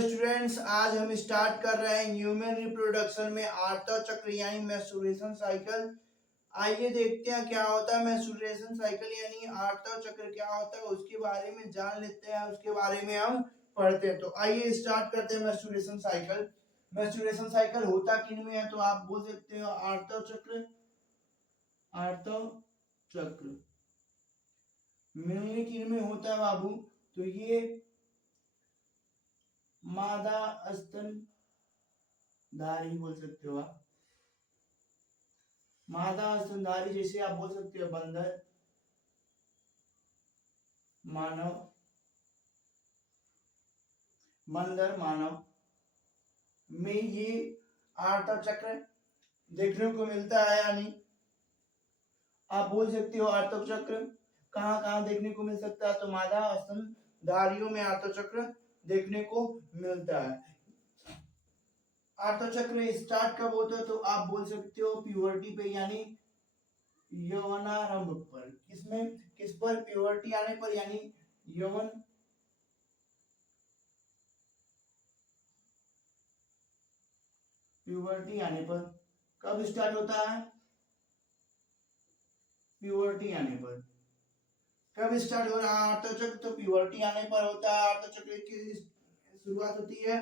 Students, आज हम start कर रहे हैं ह्यूमन रिप्रोडक्शन में आर्तव चक्र यानी मेंस्ट्रुएशन साइकिल। आइए देखते हैं क्या होता है मेंस्ट्रुएशन साइकिल यानी आर्तव चक्र क्या होता है, उसके बारे में जान लेते हैं, उसके बारे में हम पढ़ते हैं। तो आइए स्टार्ट करते हैं मेंस्ट्रुएशन साइकिल। मेंस्ट्रुएशन साइकिल होता किन में है, तो आप बोल सकते हो आर्तव चक्र। आर्तव चक्र मेनली किन में होता है बाबू, तो ये मादा स्तनधारी बोल सकते हो आप। मादा स्तनधारी जैसे आप बोल सकते हो बंदर, मानव, बंदर मानव में ये आर्तव चक्र देखने को मिलता है। यानी आप बोल सकते हो आर्तव चक्र कहाँ कहाँ देखने को मिल सकता है, तो मादा स्तनधारियों में आर्तव चक्र देखने को मिलता है। आर्तव चक्र स्टार्ट कब होता है, तो आप बोल सकते हो प्यूबर्टी पे यानी यौवनारंभ पर। किसमें, किस पर, प्यूबर्टी आने पर यानी यौवन प्यूबर्टी आने पर। कब स्टार्ट होता है, प्यूबर्टी आने पर। कब स्टार्ट हो रहा है आर्तव चक्र, तो प्यूबर्टी आने पर होता है। आर्तव चक्र की शुरुआत होती है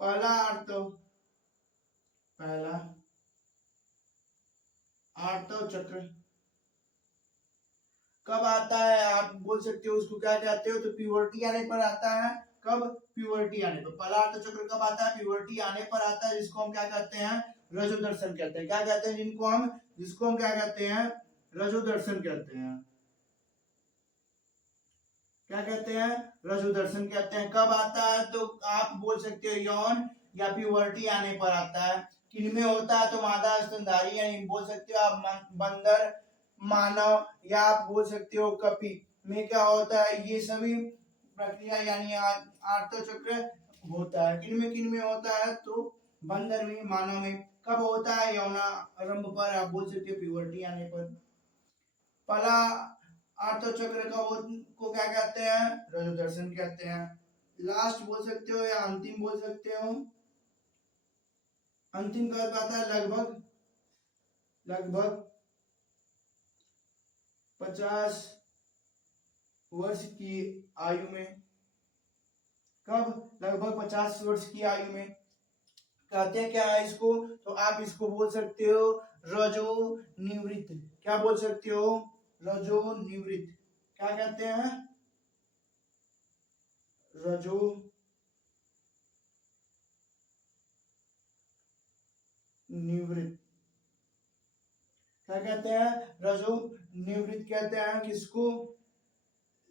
पहला आर्तव चक्र कब आता है, आप बोल सकते हो उसको क्या कहते हो, तो प्यूबर्टी आने पर आता है। कब, प्यूबर्टी आने पर। पहला आर्तव चक्र कब आता है, प्यूबर्टी आने पर आता है, जिसको हम क्या कहते हैं, रजो दर्शन कहते हैं। क्या कहते हैं, जिसको हम क्या कहते हैं, रजो दर्शन कहते हैं। क्या कहते हैं, रजो दर्शन कहते हैं। कब आता है, तो आप बोल सकते हो यौन या प्यूबर्टी आने पर आता है। किनमें होता है, तो मादा स्तनधारी यानी बोल सकते हो आप बंदर, मानव, या आप बोल सकते हो कपी में क्या होता है, ये सभी प्रक्रिया यानी आर्तव चक्र होता है। किनमें होता है, तो बंदर में, मानव में। कब होता है, यौनारंभ पर, आप बोल सकते हो प्यूबर्टी आने पर। पहला आर्तव चक्र को क्या कहते हैं, रजो दर्शन कहते हैं। लास्ट बोल सकते हो या अंतिम बोल सकते हो। अंतिम कब आता है, लगभग 50 वर्ष की आयु में। कब, लगभग 50 वर्ष की आयु में। कहते हैं क्या है इसको, तो आप इसको बोल सकते हो रजो निवृत्त। क्या बोल सकते हो, रजो निवृत्त। क्या कहते हैं, रजो निवृत्त। क्या कहते हैं, रजो निवृत्त कहते हैं किसको।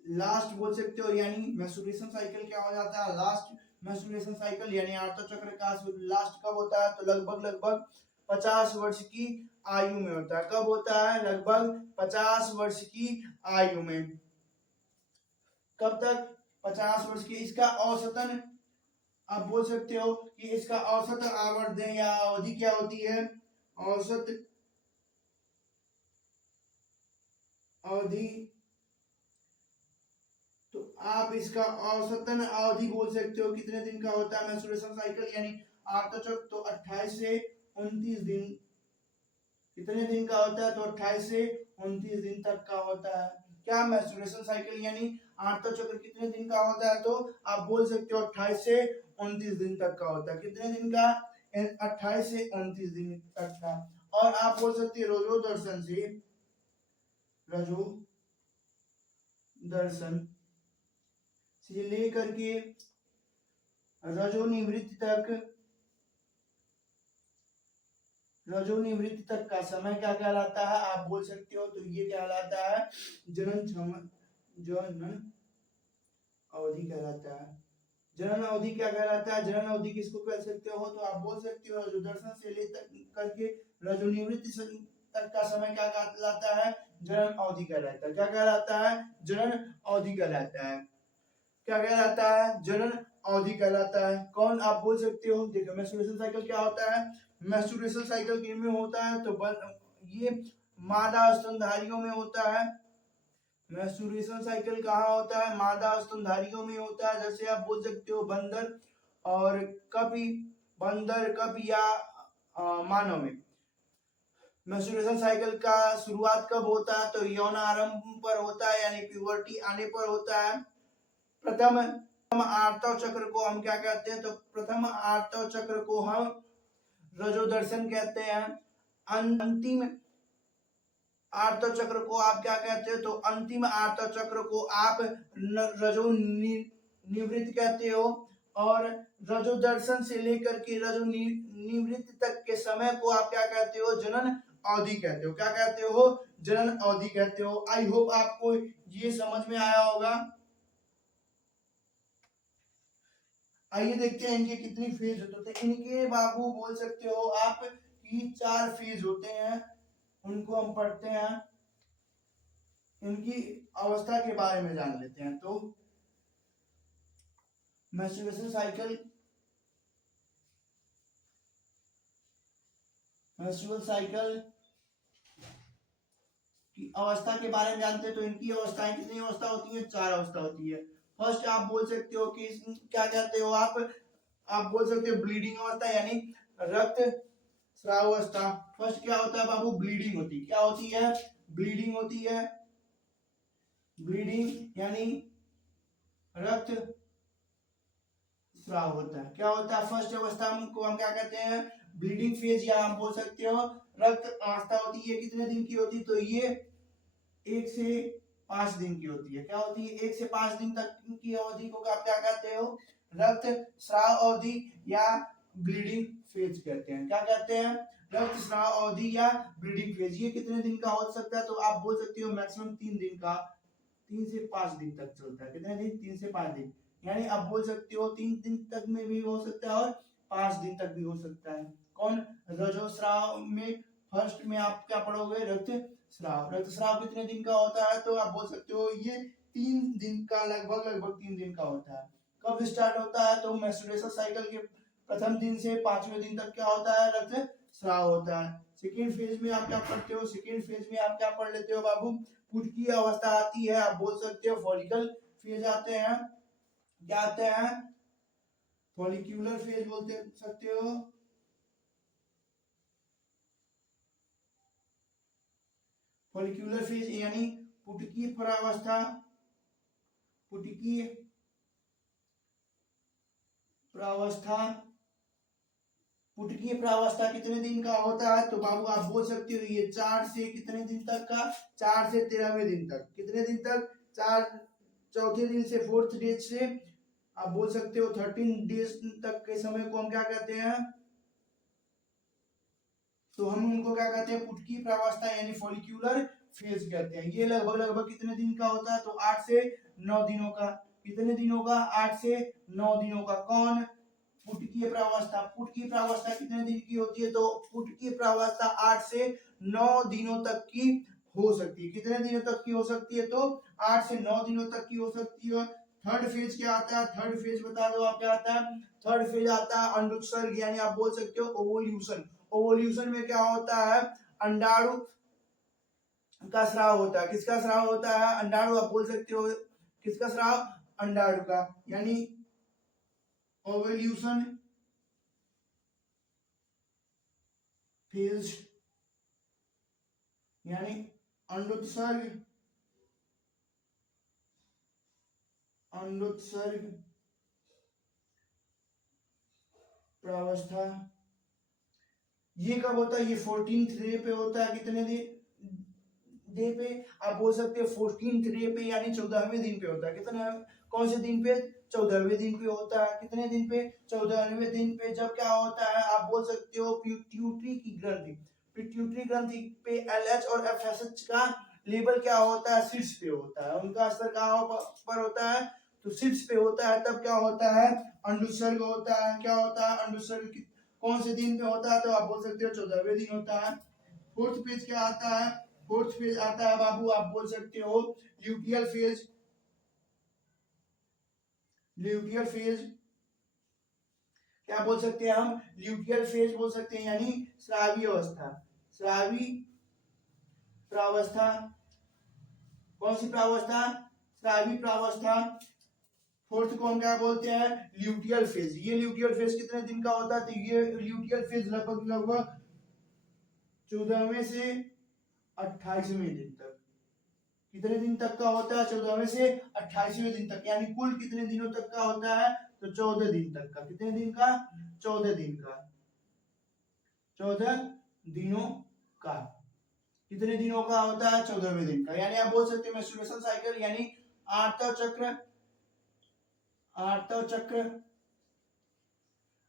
लास्ट बोल सकते हो यानी मेंस्ट्रुएशन साइकिल क्या हो जाता है, लास्ट मेंस्ट्रुएशन साइकिल यानी आर्तव चक्र का लास्ट कब होता है, तो लगभग 50 वर्ष की आयु में होता है। कब होता है, लगभग 50 वर्ष की आयु में। कब तक, 50 वर्ष की। इसका औसतन आप बोल सकते हो कि इसका औसत आवर्धन या अवधि क्या होती है, औसत अवधि, तो आप इसका औसतन अवधि बोल सकते हो कितने दिन का होता है मेंस्ट्रुएशन साइकिल यानी आर्तव चक्र, तो 28 से 29 दिन। कितने दिन का होता है, तो 28 से 29 दिन तक का होता है। क्या, मेंस्ट्रुएशन साइकिल यानी आर्तव चक्र कितने दिन का होता है, तो आप बोल सकते हो 28 से 29 दिन तक का होता है। कितने दिन का, 28 से 29 दिन तक का। और आप बोल सकते हो रजो दर्शन से, रजो दर्शन से लेकर के रजो निवृत्ति तक का समय क्या कहलाता है, आप बोल सकते हो, तो ये कहलाता है जनन अवधि कहलाता है। जनन अवधि क्या कहलाता है, जनन अवधि किसको कह सकते हो, तो आप बोल सकते हो रजो दर्शन से लेकर करके रजो निवृत्ति तक का समय क्या कहलाता है, जनन अवधि कहलाता है। क्या कहलाता है, जनन अवधि कहलाता है। क्या कहलाता है, जनन अवधि कहलाता है। कौन, आप बोल सकते हो, देखो मेंस्ट्रुएशन साइकिल क्या होता है, मेंस्ट्रुएशन साइकिल किन में होता है, तो ये मादा स्तनधारियों में होता है। मेंस्ट्रुएशन साइकिल कहाँ होता है, मादा स्तनधारियों में होता है। जैसे आप बोल सकते हो बंदर और कभी बंदर कब या मानव में। मेंस्ट्रुएशन साइकिल का शुरुआत कब होता है? तो यौन आरंभ पर होता है, यानी प्यूबर्टी आने पर होता है। प्रथम आर्तव चक्र को हम क्या कहते हैं? तो प्रथम आर्तव चक्र को हम रजोदर्शन कहते हैं। अंतिम आर्तव चक्र को आप क्या कहते हो? तो अंतिम आर्तव चक्र को आप रजो निवृत्त कहते हो। और रजोदर्शन से लेकर के रजो निवृत्त तक के समय को आप क्या कहते हो? जनन अवधि कहते हो। क्या कहते हो? जनन अवधि कहते हो। आई होप आपको ये समझ में आया होगा। आइए देखते हैं इनके कितनी फेज होते हैं। इनके बाबू बोल सकते हो आप कि 4 फेज होते हैं, उनको हम पढ़ते हैं। इनकी अवस्था के बारे में जान लेते हैं। तो मेंस्ट्रुएशन साइकिल की अवस्था के बारे में जानते हैं। तो इनकी अवस्थाएं कितनी अवस्था होती है? 4 अवस्था होती है। फर्स्ट आप बोल सकते हो कि क्या कहते हो आप बोल सकते हो ब्लीडिंग अवस्था, यानी रक्त स्राव अवस्था। फर्स्ट क्या होता है बाबू? ब्लीडिंग होती है। क्या होती है? ब्लीडिंग होती है। ब्लीडिंग यानी रक्त स्राव होता है। क्या होता है? फर्स्ट अवस्था को हम क्या कहते हैं? ब्लीडिंग फेज, या हम बोल सकते हो रक्त अवस्था होती है। कितने दिन की होती है? तो ये 1 से 5 दिन की होती है। क्या होती है? 1 से 5 दिन तक की अवधि को आप क्या कहते हो? रक्त स्राव अवधि या ब्लीडिंग फेज कहते हैं। क्या कहते हैं? रक्त स्राव अवधि या ब्लीडिंग फेज। ये कितने दिन का हो सकता है? तो आप बोल सकते हो मैक्सिमम 3 दिन का, 3 से 5 दिन तक चलता है। कितने दिन? 3 से 5 दिन। यानी आप बोल सकते हो 3 दिन तक में भी हो सकता है और 5 दिन तक भी हो सकता है। कौन? रजोस्राव में फर्स्ट में आप क्या पढ़ोगे? रक्त स्राव। रक्त स्राव कितने दिन का होता है? तो आप बोल सकते हो ये 3 दिन का, लगभग 3 दिन का होता है। कब स्टार्ट होता है? तो मेंस्ट्रुएशन साइकिल के प्रथम दिन से 5वें दिन तक क्या होता है? रक्त स्राव होता है। सेकेंड फेज में आप क्या पढ़ते हो? सेकेंड फेज में आप क्या पढ़ लेते हो बाबू? पुटकी अवस्था आती है। आप बोल सकते हो फॉलिकल फेज आते हैं। क्या आते हैं? फॉलिक्यूलर फेज बोलते सकते हो। फॉलिक्यूलर फेज यानी पुटकी प्रावस्था। पुटकी प्रावस्था। पुटकी प्रावस्था कितने दिन का होता है? तो बाबू आप बोल सकते हो ये 4 से कितने दिन तक का? 4 से 13वें दिन तक। कितने दिन तक? 4 चौथे दिन से 4th डे से आप बोल सकते हो 13 डेज तक के समय को हम क्या कहते हैं? तो हम उनको क्या कहते हैं? पुटकी प्रावस्था यानी फॉलिक्यूलर फेज कहते हैं। ये लगभग कितने दिन का होता है? तो 8 से 9 दिनों का। कितने दिनों का? 8 से 9 दिनों का। कौन? पुटकी प्रावस्था। पुटकी प्रावस्था कितने दिन की होती है? तो पुटकी प्रावस्था 8 से 9 दिनों तक की हो सकती है। कितने दिनों तक की हो सकती है? तो 8 से 9 दिनों तक की हो सकती है। थर्ड फेज क्या आता है? थर्ड फेज बता दो आप क्या आता है? थर्ड फेज आता है अंडोत्सर्ग, यानी आप बोल सकते हो ओवोल्यूशन। ओवोल्यूशन में क्या होता है? अंडाणु का स्राव होता है। किसका स्राव होता है? अंडाणु। आप बोल सकते हो किसका स्राव? अंडाणु का, यानी ओवोल्यूशन फेज यानी अंडोत्सर्ग। अंडोत्सर्ग प्रावस्था ये कब होता है? ये 14th डे पे होता है। कितने डे पे? आप बोल सकते हो 14th डे पे, यानी 14वें दिन पे होता है। कितने? कौन से दिन पे? 14वें दिन पे होता है। कितने दिन पे? 14वें दिन पे। जब क्या होता है? आप बोल सकते हो पिट्यूटरी की ग्रंथि। पिट्यूटरी ग्रंथि पे LH और FSH का लेवल क्या होता है? शीर्ष पे होता है। उनका स्तर कहाँ पर होता है? तो शीर्ष पे होता है। तब क्या होता है? अंडोत्सर्ग होता है। क्या होता है? अंडोत्सर्ग कौन से दिन पे होता है? तो आप बोल सकते हो 14वें दिन होता है। फोर्थ पेज क्या आता है? फोर्थ फेज आता है बाबू, आप बोल सकते हो ल्यूटियल फेज। ल्यूटियल फेज क्या बोल सकते हैं हम? ल्यूटियल फेज बोल सकते हैं, यानी स्रावी अवस्था। स्रावी प्रावस्था। कौन सी प्रावस्था? स्रावी प्रावस्था। फोर्थ को हम क्या बोलते हैं, ल्यूटियल फेज। ये ल्यूटियल फेज कितने दिन का होता है, तो ये ल्यूटियल फेज लगभग 14वें से 28वें दिन तक, कितने दिन तक का होता है, 14वें से 28वें दिन तक, यानी कुल कितने दिनों तक का होता है, तो 14 दिन तक का। कितने दिन का, 14 दिन का, 14 दिनों का। कितने दिनों का होता है, 14वें दिन का। यानी आप बोल सकते हैं मेंस्ट्रुएशन साइकिल यानी आर्तव चक्र। आर्तव चक्र,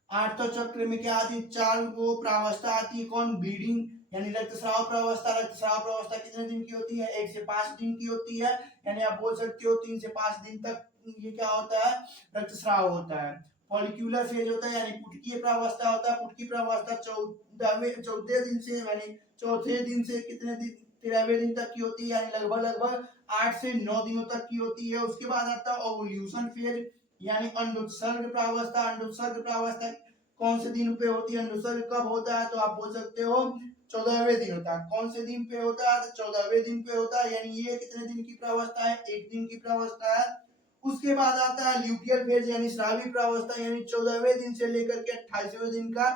आर्तव चक्र में क्या आती है, 4 को प्रावस्था आती है। कौन, ब्लीडिंग यानी रक्तस्राव प्रावस्था। रक्तस्राव प्रावस्था कितने दिन की होती है, 1 से 5 दिन की होती है। यानी आप बोल सकते हो 3 से 5 दिन तक ये क्या होता है, रक्तस्राव होता है। फॉलिक्यूलर फेज होता है यानी पुटकीय प्रावस्था होता है। पुटकी प्रावस्था 14 दिन से यानी चौथे दिन से कितने दिन, 13वें दिन तक की होती है, यानी लगभग 8 से 9 दिनों तक की होती है। उसके बाद आता है ओवुलेशन फेज यानी अंडोत्सर्ग प्रावस्था। अंडोत्सर्ग प्रावस्था कौन से दिन पे होती है, अंडोत्सर्ग कब होता है, तो आप बोल सकते हो 14वें दिन होता है। कौन से दिन पे होता है, तो 14वें दिन पे होता है। यानी ये कितने दिन की प्रावस्था है, 1 दिन की प्रावस्था है। उसके बाद आता है ल्यूटियल फेज यानी स्रावी प्रावस्था, यानी 14वें दिन से लेकर के 28वें दिन का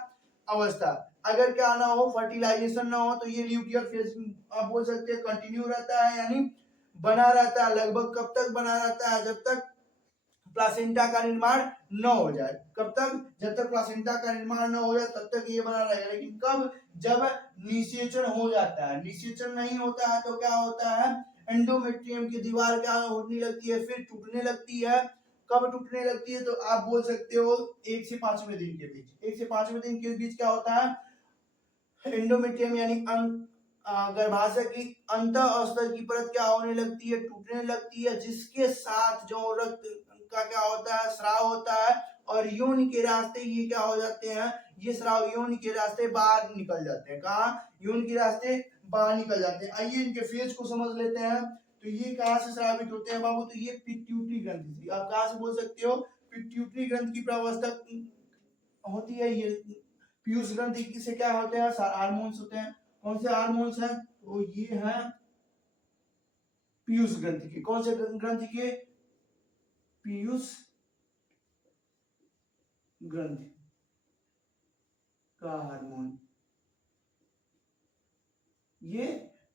अवस्था। अगर क्या ना हो, फर्टिलाइजेशन ना हो, तो ये ल्यूटियल फेज आप बोल सकते हैं कंटिन्यू रहता है, यानी बना रहता है। लगभग कब तक बना रहता है, जब तक प्लासेंटा का निर्माण न हो जाए। कब तक, जब तक प्लासेंटा का निर्माण न हो जाए तब तक ये बना रहेगा। लेकिन कब, जब निषेचन हो जाता है। निषेचन नहीं होता है तो क्या होता है, एंडोमेट्रियम की दीवार क्या होने लगती है, फिर टूटने लगती है। कब टूटने लगती है, तो आप बोल सकते हो 1 से 5वें दिन के बीच। 1 से 5वें दिन के बीच क्या होता है, एंडोमेट्रियम यानी गर्भाशय की अंत स्तर की परत क्या होने लगती है, टूटने लगती है, जिसके साथ जो रक्त का क्या होता है, स्राव होता है। और योनि के रास्ते ये क्या हो जाते हैं, ये स्राव योनि के रास्ते बाहर निकल जाते हैं। कहाँ, योनि के रास्ते बाहर निकल जाते हैं। आइए इनके फेज को समझ लेते हैं। तो ये कहाँ से स्रावित होते हैं बाबू, तो ये पिट्यूटरी ग्रंथि से। आप कहाँ से बोल सकते हो, पिट्यूटरी ग्रंथि की प्रावस्था होती है। ये पीयूष ग्रंथि से क्या होते हैं, हार्मोन्स होते हैं। कौन से हार्मोन्स हैं, तो ये हैं पीयूष ग्रंथि के। कौन से ग्रंथि के, पीयूष ग्रंथि का हार्मोन। ये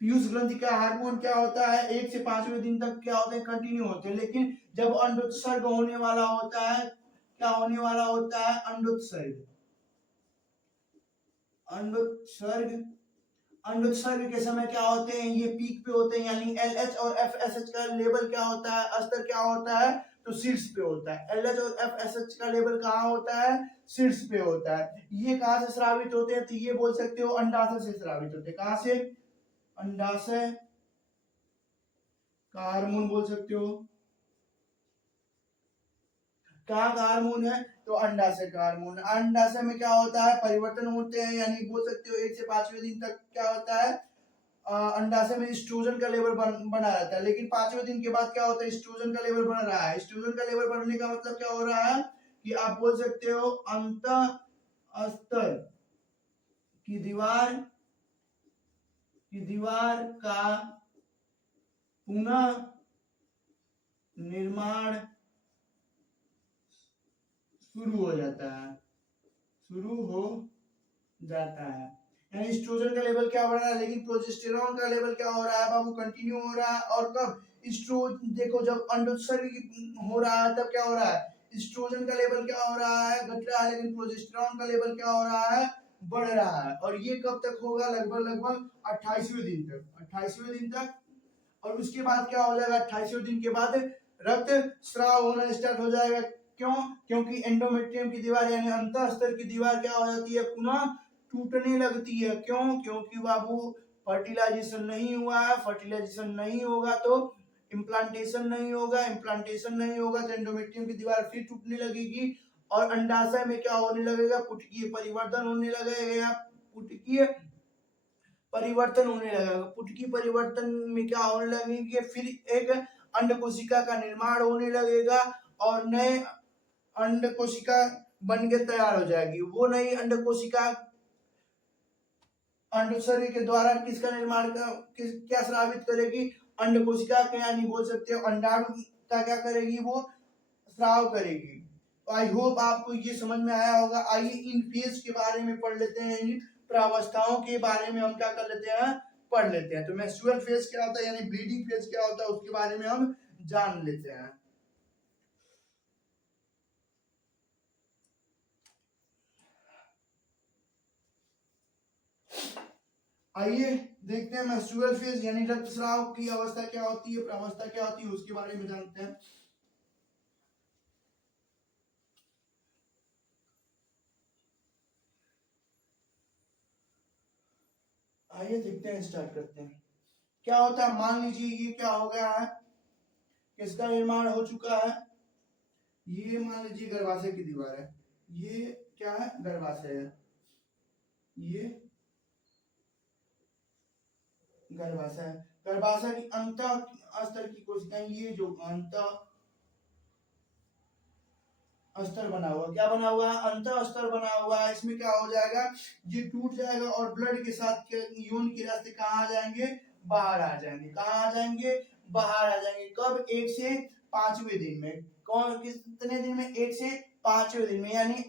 पीयूष ग्रंथि का हार्मोन क्या होता है, 1 से 5वें दिन तक क्या होते हैं, कंटिन्यू होते हैं। लेकिन जब अंडोत्सर्ग होने वाला होता है, क्या होने वाला होता है, अंडोत्सर्ग। अंडोत्सर्ग, अंडोत्सर्ग के समय क्या होते हैं, ये पीक पे होते हैं। यानी LH और FSH का लेवल क्या होता है, स्तर क्या होता है, तो शीर्ष पे होता है। LH और FSH का लेवल कहाँ होता है, शीर्ष पे होता है। ये कहाँ से स्रावित होते हैं, तो ये बोल सकते हो अंडाशय से स्रावित होते हैं। कहाँ से, अंडाशय का हार्मोन बोल सकते हो। कहाँ का हार्मोन है, तो अंडाशय का हार्मोन। अंडाशय में क्या होता है, परिवर्तन होते हैं। यानी बोल सकते हो 1 से 5वें दिन तक क्या होता है, अंडाशय में एस्ट्रोजन का लेवल बना रहता है। लेकिन 5वें दिन के बाद क्या होता है, एस्ट्रोजन का लेवल बढ़ रहा है। एस्ट्रोजन का लेवल बढ़ने का मतलब क्या हो रहा है, कि आप बोल सकते हो अंत स्तर की दीवार का पुनः निर्माण शुरू हो जाता है, शुरू हो जाता है। यानी एस्ट्रोजन का लेवल क्या बढ़ रहा है, लेकिन प्रोजेस्टेरॉन का लेवल क्या हो रहा है बाबू, कंटिन्यू हो रहा है। और कब, एस्ट्रोजन, देखो जब अंडोत्सर्ग हो रहा है तब क्या हो रहा है, एस्ट्रोजन का लेवल क्या हो रहा है, घट रहा है। लेकिन प्रोजेस्टेरॉन का लेवल क्या हो रहा है, बढ़ रहा है। और ये कब तक होगा, लगभग 28वें दिन तक, 28वें दिन तक। और उसके बाद क्या हो जाएगा, 28वें दिन के बाद रक्त स्राव होना स्टार्ट हो जाएगा। क्यों, क्योंकि एंडोमेट्रियम की दीवार यानी अंत स्तर की दीवार क्या हो जाती है, पुनः टूटने लगती है। क्यों, क्योंकि बाबू फर्टिलाइजेशन नहीं हुआ है। फर्टिलाइजेशन नहीं होगा तो इम्प्लांटेशन नहीं होगा। इम्प्लांटेशन नहीं होगा तो एंडोमेट्रियम की दीवार फिर टूटने लगेगी। और अंडाशय में क्या होने लगेगा, पुटकीय परिवर्तन होने लगेगा। पुटकीय परिवर्तन होने लगेगा। पुटकी परिवर्तन में क्या होने लगेगी, फिर एक अंड कोशिका का निर्माण होने लगेगा। और नए अंड कोशिका बन के तैयार हो जाएगी। वो नई अंड कोशिका अंडोत्सर्ग के द्वारा किसका निर्माण क्या स्रावित करेगी, अंड कोशिका के, यानी बोल सकते हो अंडाणु का क्या करेगी, वो स्राव करेगी। आई होप आपको ये समझ में आया होगा। आइए इन फेज के बारे में पढ़ लेते हैं, इन प्रावस्थाओं के बारे में हम क्या कर लेते हैं, पढ़ लेते हैं। तो मेंस्ट्रुअल फेज क्या होता है यानी ब्लीडिंग फेज क्या होता है उसके बारे में हम जान लेते हैं। आइए देखते हैं मेंस्ट्रुअल फेज यानी रक्तस्राव की अवस्था क्या होती है, प्रावस्था क्या होती है उसके बारे में जानते हैं। आइए देखते हैं, स्टार्ट करते हैं। क्या होता है, मान लीजिए ये क्या हो गया है, किसका निर्माण हो चुका है, ये मान लीजिए गर्भाशय की दीवार है, ये क्या है, गर्भाशय है, ये गर्भाशय है। गर्भाशय की अंत स्तर की कोशिकाएं, ये जो अंत अस्तर बना हुआ, क्या बना हुआ है, अंत अस्तर बना हुआ है। इसमें क्या हो जाएगा, ये टूट जाएगा और ब्लड के साथ यून के रास्ते कहाँ आ जाएंगे, बाहर आ जाएंगे। कहाँ आ जाएंगे, बाहर आ जाएंगे। कब, 1 से 5वें दिन में। कौन, कितने दिन में, 1 से 5वें दिन में। यानी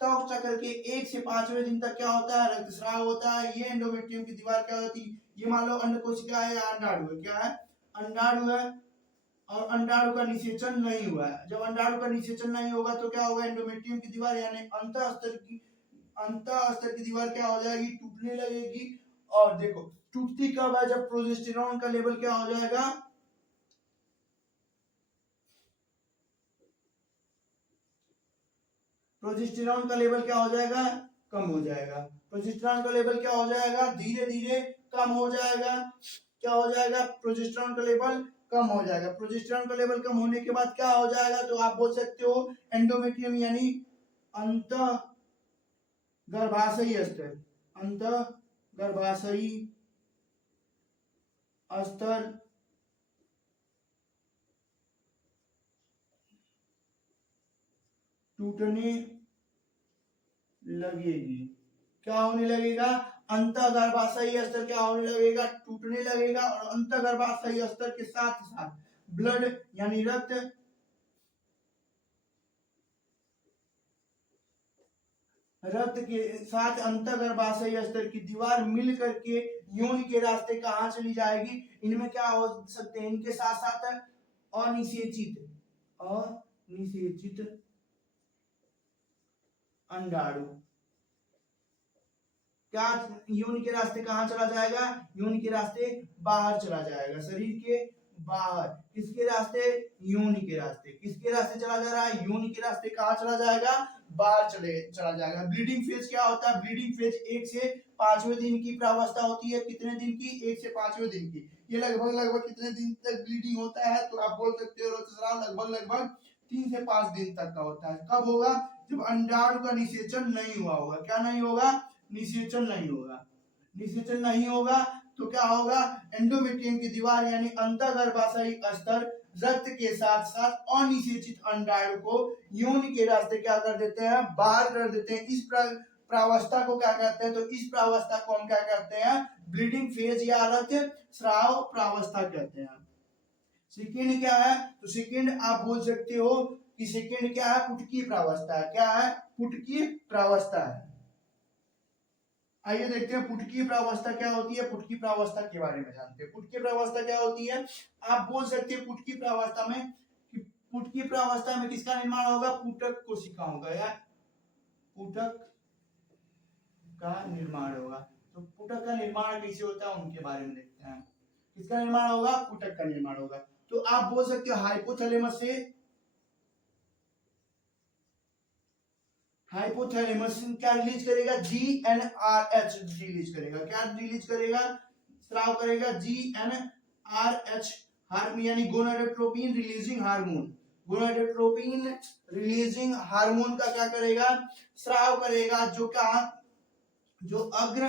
त्वक चक्र के 1 से 5वें दिन तक क्या होता है, रक्तस्राव होता है। ये एंडोमेट्रियम की दीवार क्या होती है, ये मान लो अंड कोशिका है या अंडाणु है, क्या है, अंडाणु है, और अंडाणु का निषेचन नहीं हुआ है। जब अंडाणु का निषेचन नहीं होगा तो क्या होगा, एंडोमेट्रियम की दीवार यानी अंत स्तर की दीवार क्या हो जाएगी, टूटने लगेगी। और देखो टूटती कब है, जब प्रोजेस्टेरॉन का लेवल क्या हो जाएगा, प्रोजेस्टेरॉन का लेवल क्या हो जाएगा, कम हो जाएगा। प्रोजेस्टेरॉन का लेवल क्या हो जाएगा, धीरे धीरे कम हो जाएगा। क्या हो जाएगा, प्रोजेस्टेरॉन का लेवल कम हो जाएगा। प्रोजेस्टेरॉन का लेवल कम होने के बाद क्या हो जाएगा, तो आप बोल सकते हो एंडोमेट्रियम यानी अंत गर्भाशयी स्तर, अंत गर्भाशयी स्तर टूटने लगेगी। क्या होने लगेगा, अंत गर्भाशयी स्तर क्या होने लगेगा, टूटने लगेगा। और अंत गर्भाशयी स्तर के साथ साथ ब्लड यानी रक्त के साथ अंत गर्भाशय स्तर की दीवार मिल करके यौन के रास्ते कहाँ चली जाएगी, इनमें क्या हो सकते हैं, इनके साथ साथ अनिषेचित अनिषेचित अंडाणु क्या यून के रास्ते कहाँ चला जाएगा, यून के रास्ते बाहर चला जाएगा, शरीर के बाहर। किसके रास्ते, यून के रास्ते। किसके रास्ते चला जा रहा है, यून के रास्ते। कहाँ चला जाएगा, बाहर चला जाएगा। ब्लीडिंग फेज क्या होता है, ब्लीडिंग फेज 1 से 5वें दिन की प्रावस्था होती है। कितने दिन की, 1 से 5वें दिन की। ये लगभग कितने दिन तक ब्लीडिंग होता है, तो आप बोल सकते हो रक्तस्राव लगभग 3 से 5 दिन तक का होता है। कब होगा, जब अंडाणु का निषेचन नहीं हुआ होगा। क्या नहीं होगा, निषेचन नहीं होगा। निषेचन नहीं होगा तो क्या होगा, एंडोमेट्रियम की दीवार यानी अंतःगर्भाशयी स्तर रक्त के साथ साथ अनिषेचित अंडाणु को यौन के रास्ते क्या कर देते हैं, बाहर कर देते हैं। इस प्रावस्था को क्या कहते हैं, तो इस प्रावस्था को हम क्या कहते हैं, ब्लीडिंग फेज या रक्तस्राव प्रावस्था कहते हैं। सेकेंड क्या है, तो सेकेंड आप बोल सकते हो कि सेकेंड क्या है, पुटकी प्रावस्था है। क्या है, पुटकी प्रावस्था है। आइए देखते हैं पुटकी प्रावस्था क्या होती है। पुटकी प्रावस्था के बारे में जानते हैं। पुटकी प्रावस्था क्या होती है, आप बोल सकते हैं पुटकी प्रावस्था में कि पुटकी प्रावस्था में किसका निर्माण होगा, पुटक कोशिकाओं का, या पुटक का निर्माण होगा। तो पुटक का निर्माण कैसे होता है उनके बारे में देखते हैं। किसका निर्माण होगा, पुटक का निर्माण होगा। तो आप बोल सकते हो हाइपोथैलेमस से, हाइपोथैलेमस क्या रिलीज करेगा, GnRH रिलीज करेगा। क्या रिलीज करेगा, स्राव करेगा GnRH हार्मोन यानी gonadotropin releasing hormone. Gonadotropin releasing hormone का क्या करेगा, स्राव करेगा। जो क्या, जो अग्र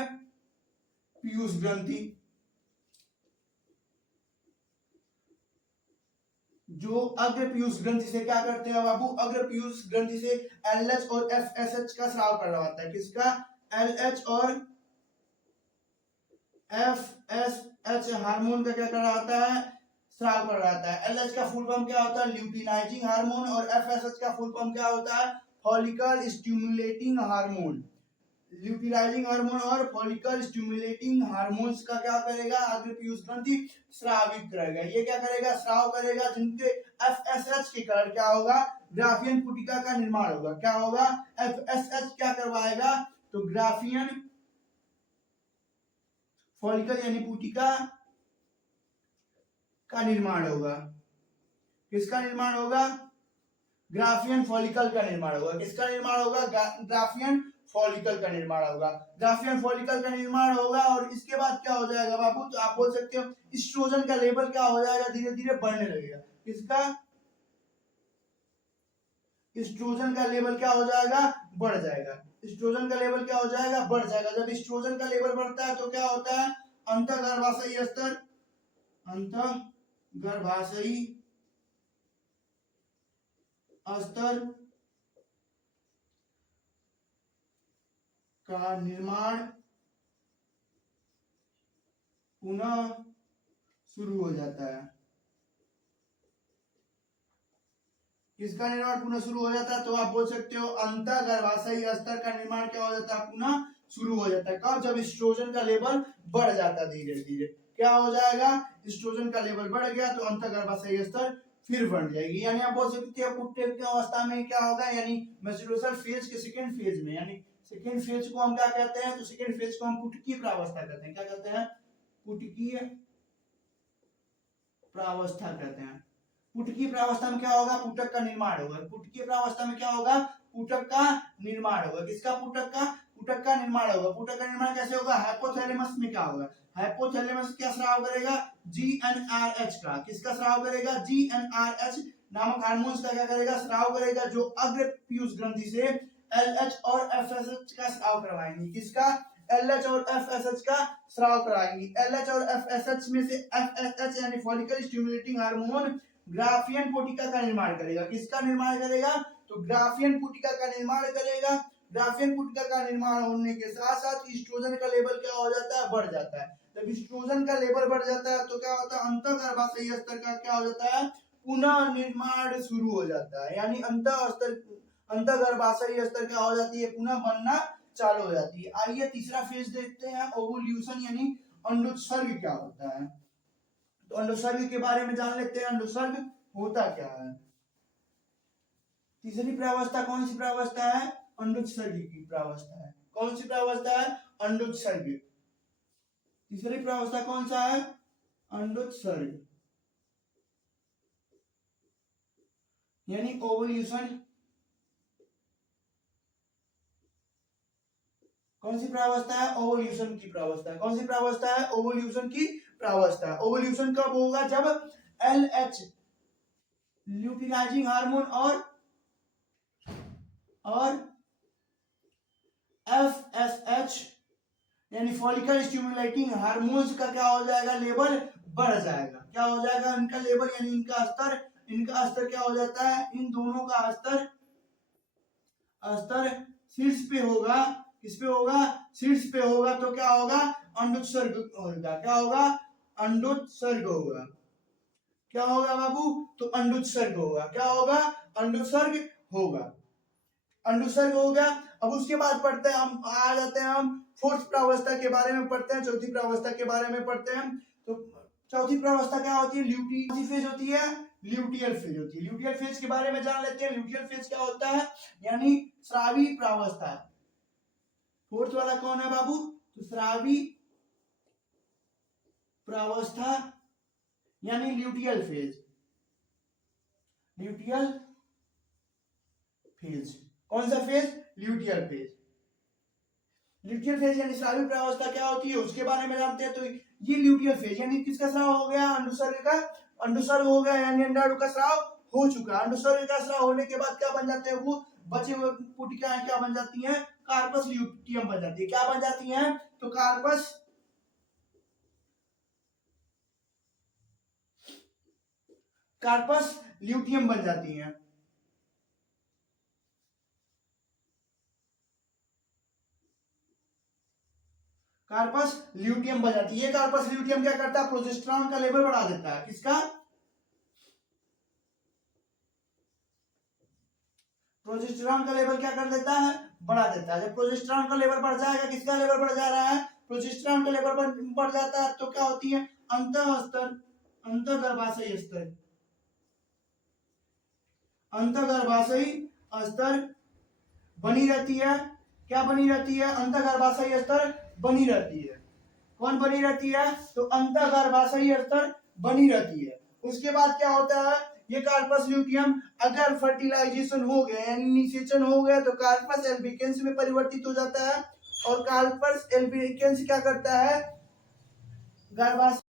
पीयूष ग्रंथि, जो अग्र पीयूष ग्रंथि से क्या करते हैं बाबू, अग्र पीयूष ग्रंथि से LH और FSH का स्राव कर रहा होता है। किसका, LH और FSH हार्मोन का क्या कर रहा होता है, स्राव करवाता है। एलएच का फुल फॉर्म क्या होता है? Luteinizing hormone. और एफएसएच का फुल फॉर्म क्या होता है? Follicle stimulating hormone. Luteinizing hormone और फॉलिकल स्टिमुलेटिंग हार्मोन्स का क्या करेगा? अग्र पीयूष ग्रंथि स्रावित करेगा। ये क्या करेगा? स्राव करेगा, जिनके एफएसएच के कारण क्या होगा? ग्राफियन पुटिका का निर्माण होगा। क्या होगा? एफएसएच क्या करवाएगा? तो ग्राफियन फॉलिकल यानी पुटिका का निर्माण होगा। किसका निर्माण होगा? ग्राफियन फॉलिकल का निर्माण होगा। किसका निर्माण होगा? ग्राफियन फॉलिकल का निर्माण होगा। ग्राफियन फॉलिकल का निर्माण होगा और इसके बाद क्या हो जाएगा बाबू? तो आप बोल सकते हो एस्ट्रोजन का लेवल क्या हो जाएगा? धीरे धीरे बढ़ने लगेगा। किसका? एस्ट्रोजन का लेवल क्या हो जाएगा? बढ़ जाएगा। एस्ट्रोजन का लेवल क्या हो जाएगा? बढ़ जाएगा। जब एस्ट्रोजन का लेवल बढ़ता है तो क्या होता है? अंतःगर्भाशयी स्तर, अंतःगर्भाशयी स्तर का निर्माण पुनः शुरू हो जाता है। किसका निर्माण पुनः शुरू हो जाता है? तो आप बोल सकते हो अंतःगर्भाशयी स्तर का निर्माण क्या हो जाता है? पुनः शुरू हो जाता है। कब? जब एस्ट्रोजन का लेवल बढ़ जाता है धीरे धीरे। क्या हो जाएगा? एस्ट्रोजन का लेवल बढ़ गया तो अंतःगर्भाशयी स्तर फिर बढ़ जाएगी। यानी आप बोल सकते हो पुटेक की अवस्था में क्या होगा? यानी मेस्टुरेशन फेज के सेकेंड फेज में, यानी सेकेंड फेज को हम क्या कहते हैं? तो सेकेंड फेज को हम पुटकी प्रावस्था कहते हैं। क्या कहते हैं? पुटकीय प्रावस्था कहते हैं। पुटकी प्रावस्था में क्या होगा? पुटक का निर्माण होगा। पुटकी प्रावस्था में क्या होगा? पुटक का निर्माण होगा। किसका? पुटक का। पुटक का निर्माण होगा। पुटक का निर्माण कैसे होगा? हाइपोथैलेमस में क्या होगा? हाइपोथैलेमस क्या स्राव करेगा? जीएनआरएच का। किसका स्राव करेगा? जीएनआरएच नामक हार्मोन्स का क्या करेगा? स्राव करेगा, जो अग्र पीयूष ग्रंथि से एलएच और एफएसएच का स्राव करवाएंगे। किसका? एलएच और एफएसएच का स्राव कराएंगी। एलएच और एफएसएच में से एफएसएच यानी फॉलिकल स्टिमुलेटिंग हार्मोन ग्राफियन पुटिका का निर्माण करेगा। किसका निर्माण करेगा? तो ग्राफियन पुटिका का निर्माण करेगा। ग्राफियन पुटिका का निर्माण होने के साथ साथ एस्ट्रोजन का लेवल क्या हो जाता है? बढ़ जाता है। जब एस्ट्रोजन का लेवल बढ़ जाता है तो क्या होता है? अंतःगर्भाशयी स्तर का क्या हो जाता है? पुनः निर्माण शुरू हो जाता है। यानी अंतःगर्भाशयी स्तर क्या हो जाती है? पुनः बनना चालू हो जाती है। आइए तीसरा फेज देखते हैं, ओवुल्यूशन यानी अंडोत्सर्ग क्या होता है। तो अंडोत्सर्ग के बारे में जान लेते हैं। अंडोत्सर्ग होता क्या है? तीसरी प्रावस्था कौन सी प्रावस्था है? अंडोत्सर्ग की प्रावस्था है। कौन सी प्रावस्था है? अंडोत्सर्ग। तीसरी प्रावस्था कौन सा है? अंडोत्सर्ग यानी ओवुल्यूशन। कौन सी प्रावस्था है? ओवुल्यूशन की प्रावस्था। कौन सी प्रावस्था है? ओवुल्यूशन की प्रावस्था। ओवुल्यूशन कब होगा? जब एलएच ल्यूटिनाइजिंग हार्मोन और एफएसएच यानी फॉलिकल स्टिमुलेटिंग हार्मोन्स का क्या हो जाएगा? लेवल बढ़ जाएगा। क्या हो जाएगा? इनका लेवल यानी इनका स्तर क्या हो जाता है? इन दोनों का स्तर शीर्ष पे होगा। किस पे होगा? शीर्ष पे होगा। तो क्या होगा? अंडोत्सर्ग होगा। क्या होगा? अंडोत्सर्ग होगा। क्या होगा बाबू? तो अंडोत्सर्ग होगा। क्या होगा? अंडोत्सर्ग होगा। अंडोत्सर्ग हो गया। अब उसके बाद पढ़ते हैं हम, आ जाते हैं हम फोर्थ प्रावस्था के बारे में पढ़ते हैं। चौथी प्रावस्था के बारे में पढ़ते हैं। तो चौथी प्रावस्था क्या होती है? ल्यूटियल फेज होती है। ल्यूटियल फेज होती है। ल्यूटियल फेज के बारे में जान लेते हैं। ल्यूटियल फेज क्या होता है? यानी स्रावी प्रावस्था। फोर्थ वाला कौन है बाबू? तो स्रावी प्रावस्था यानी ल्यूटियल फेज। ल्यूटियल फेज कौन सा phase? Luteal phase. Luteal phase यानी स्रावी प्रावस्था क्या होती है उसके बारे में जानते हैं। तो ये ल्यूटियल फेज यानी किसका स्राव हो गया? अंडोत्सर्ग का। अंडोत्सर्ग हो गया यानी अंडाणु का स्राव हो चुका। अंडोत्सर्ग का स्राव होने के बाद क्या बन जाते हैं? वो बचे हुए पुटिकाएं क्या बन जाती हैं? कार्पस ल्यूटियम बन जाती है। क्या बन जाती हैं? तो कार्पस ल्यूटियम बन जाती हैं। कार्पस ल्यूटियम बन जाती है। ये कार्पस ल्यूटियम क्या करता है? प्रोजेस्टेरॉन का लेवल बढ़ा देता है। किसका? प्रोजेस्टेरॉन का लेवल क्या कर देता है, बढ़ा देता है। जब प्रोजेस्टेरॉन का लेवल बढ़ जाएगा, किसका लेवल बढ़ जा रहा है, प्रोजेस्टेरॉन का लेवल बढ़ जाता है, तो क्या होती है, अंतः स्तर, अंतःगर्भाशयी स्तर, अंतःगर्भाशयी स्तर बनी रहती है। क्या बनी रहती है, अंतःगर्भाशयी स्तर बनी रहती है। कौन बनी रहती है, तो अंतःगर्भाशयी स्तर बनी रहती है। उसके बाद क्या होता है, ये कार्पस ल्यूटियम अगर फर्टिलाइजेशन हो गया यानी निषेचन हो गया तो कार्पस एल्बिकेंस में परिवर्तित हो जाता है, और कार्पस एल्बिकेंस क्या करता है, गर्भाशय